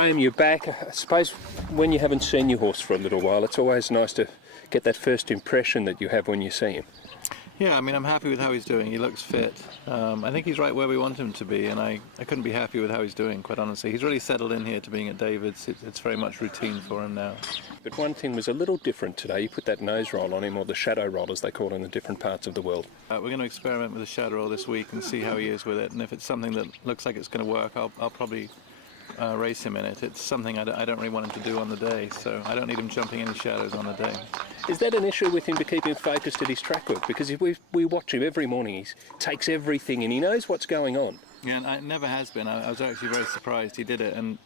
Graham, you're back. I suppose when you haven't seen your horse for a little while, it's always nice to get that first impression that you have when you see him. Yeah, I mean, I'm happy with how he's doing. He looks fit. I think he's right where we want him to be, and I couldn't be happy with how he's doing, quite honestly. He's really settled in here to being at David's. It's very much routine for him now. But one thing was a little different today. You put that nose roll on him, or the shadow roll, as they call it in the different parts of the world. We're going to experiment with the shadow roll this week and see how he is with it, and if it's something that looks like it's going to work, I'll probably race him in it. It's something I don't really want him to do on the day, so I don't need him jumping any shadows on the day. Is that an issue with him to keep him focused at his track work? Because if we watch him every morning, he takes everything and he knows what's going on. Yeah, and it never has been. I was actually very surprised he did it, and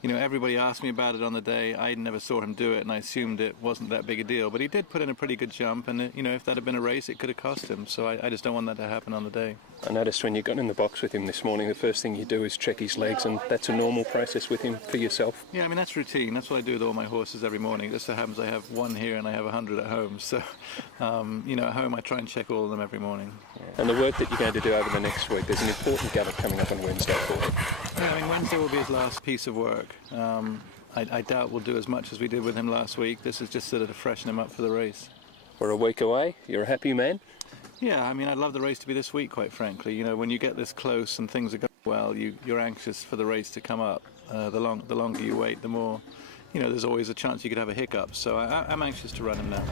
you know, everybody asked me about it on the day. I never saw him do it, and I assumed it wasn't that big a deal. But he did put in a pretty good jump, and you know, if that had been a race, it could have cost him. So I just don't want that to happen on the day. I noticed when you got in the box with him this morning, the first thing you do is check his legs, and that's a normal process with him for yourself. Yeah, I mean, that's routine. That's what I do with all my horses every morning. It just so happens I have one here and I have 100 at home. So, you know, at home I try and check all of them every morning. And the work that you're going to do over the next week, there's an important gallop coming up on Wednesday for him. Yeah, I mean, Wednesday will be his last piece of work. I doubt we'll do as much as we did with him last week. This is just sort of to freshen him up for the race. We're a week away. You're a happy man? Yeah, I mean, I'd love the race to be this week, quite frankly. You know, when you get this close and things are going well, you're anxious for the race to come up. The longer you wait, the more, you know, there's always a chance you could have a hiccup. So I'm anxious to run him now.